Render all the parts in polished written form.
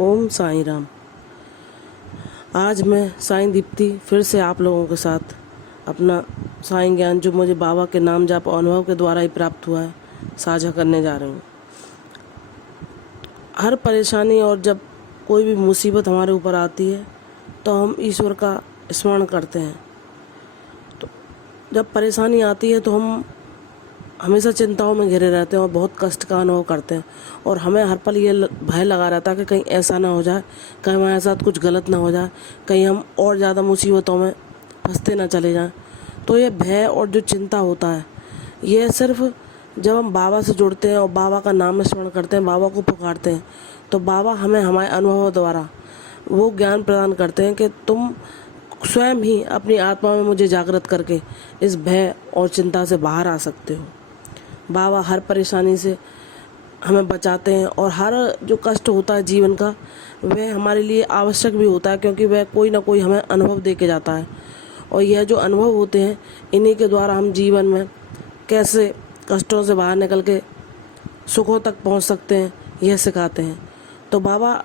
ओम साईं राम। आज मैं साईं दीप्ति फिर से आप लोगों के साथ अपना साईं ज्ञान जो मुझे बाबा के नाम जाप और अनुभव के द्वारा ही प्राप्त हुआ है साझा करने जा रही हूँ। हर परेशानी और जब कोई भी मुसीबत हमारे ऊपर आती है तो हम ईश्वर का स्मरण करते हैं। तो जब परेशानी आती है तो हम हमेशा चिंताओं में घिरे रहते हैं और बहुत कष्ट का अनुभव करते हैं और हमें हर पल ये भय लगा रहता है कि कहीं ऐसा ना हो जाए, कहीं हमारे साथ कुछ गलत ना हो जाए, कहीं हम और ज़्यादा मुसीबतों में फंसते ना चले जाएं। तो ये भय और जो चिंता होता है ये सिर्फ जब हम बाबा से जुड़ते हैं और बाबा का नाम स्मरण करते हैं, बाबा को पुकारते हैं, तो बाबा हमें हमारे अनुभवों द्वारा वो ज्ञान प्रदान करते हैं कि तुम स्वयं ही अपनी आत्मा में मुझे जागृत करके इस भय और चिंता से बाहर आ सकते हो। बाबा हर परेशानी से हमें बचाते हैं और हर जो कष्ट होता है जीवन का वह हमारे लिए आवश्यक भी होता है, क्योंकि वह कोई ना कोई हमें अनुभव दे के जाता है। और यह जो अनुभव होते हैं इन्हीं के द्वारा हम जीवन में कैसे कष्टों से बाहर निकल के सुखों तक पहुंच सकते हैं यह सिखाते हैं। तो बाबा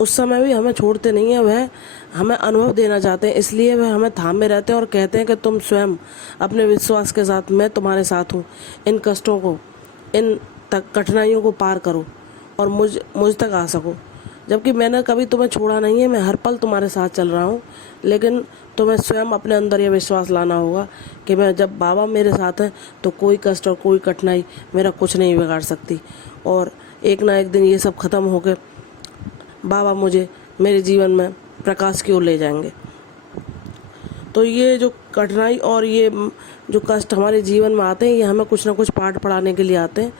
उस समय भी हमें छोड़ते नहीं हैं, वह हमें अनुभव देना चाहते हैं, इसलिए वह हमें थामे रहते हैं और कहते हैं कि तुम स्वयं अपने विश्वास के साथ मैं तुम्हारे साथ हूँ, इन कष्टों को, इन तक कठिनाइयों को पार करो और मुझ तक आ सको। जबकि मैंने कभी तुम्हें छोड़ा नहीं है, मैं हर पल तुम्हारे साथ चल रहा हूँ, लेकिन तुम्हें स्वयं अपने अंदर यह विश्वास लाना होगा कि मैं जब बाबा मेरे साथ हैं तो कोई कष्ट और कोई कठिनाई मेरा कुछ नहीं बिगाड़ सकती। और एक ना एक दिन ये सब खत्म होकर बाबा मुझे मेरे जीवन में प्रकाश की ओर ले जाएंगे। तो ये जो कठिनाई और ये जो कष्ट हमारे जीवन में आते हैं ये हमें कुछ ना कुछ पाठ पढ़ाने के लिए आते हैं,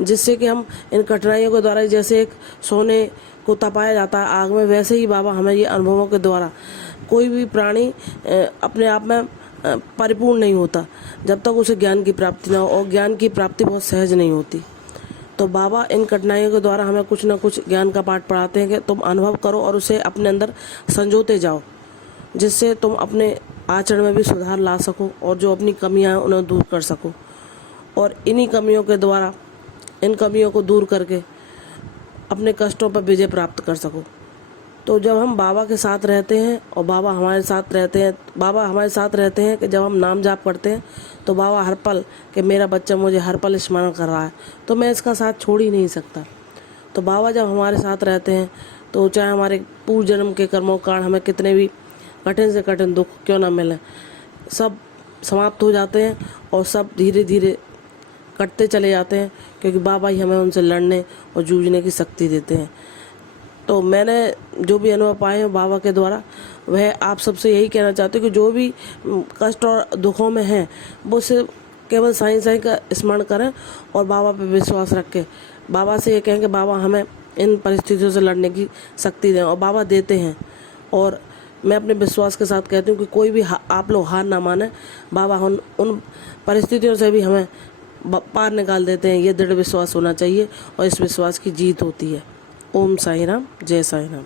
जिससे कि हम इन कठिनाइयों के द्वारा, जैसे एक सोने को तपाया जाता है आग में, वैसे ही बाबा हमें ये अनुभवों के द्वारा, कोई भी प्राणी अपने आप में परिपूर्ण नहीं होता जब तक उसे ज्ञान की प्राप्ति ना हो, और ज्ञान की प्राप्ति बहुत सहज नहीं होती। तो बाबा इन कठिनाइयों के द्वारा हमें कुछ ना कुछ ज्ञान का पाठ पढ़ाते हैं कि तुम अनुभव करो और उसे अपने अंदर संजोते जाओ, जिससे तुम अपने आचरण में भी सुधार ला सको और जो अपनी कमियां हैं उन्हें दूर कर सको, और इन्हीं कमियों के द्वारा इन कमियों को दूर करके अपने कष्टों पर विजय प्राप्त कर सको। तो जब हम बाबा के साथ रहते हैं और बाबा हमारे साथ रहते हैं कि जब हम नाम जाप करते हैं तो बाबा हर पल कि मेरा बच्चा मुझे हर पल स्मरण कर रहा है, तो मैं इसका साथ छोड़ ही नहीं सकता। तो बाबा जब हमारे साथ रहते हैं तो चाहे हमारे पूर्व जन्म के कर्मों के कारण हमें कितने भी कठिन से कठिन दुख क्यों ना मिले, सब समाप्त हो जाते हैं और सब धीरे धीरे कटते चले जाते हैं, क्योंकि बाबा ही हमें उनसे लड़ने और जूझने की शक्ति देते हैं। तो मैंने जो भी अनुभव पाए हैं बाबा के द्वारा, वह आप सबसे यही कहना चाहती हूँ कि जो भी कष्ट और दुखों में हैं वो सिर्फ केवल साईं साईं का स्मरण करें और बाबा पे विश्वास रखें। बाबा से ये कहें कि बाबा हमें इन परिस्थितियों से लड़ने की शक्ति दें, और बाबा देते हैं। और मैं अपने विश्वास के साथ कहती हूँ कि कोई भी आप लोग हार ना माने, बाबा उन परिस्थितियों से भी हमें पार निकाल देते हैं। ये दृढ़ विश्वास होना चाहिए और इस विश्वास की जीत होती है। ओम साईं राम, जय साईं राम।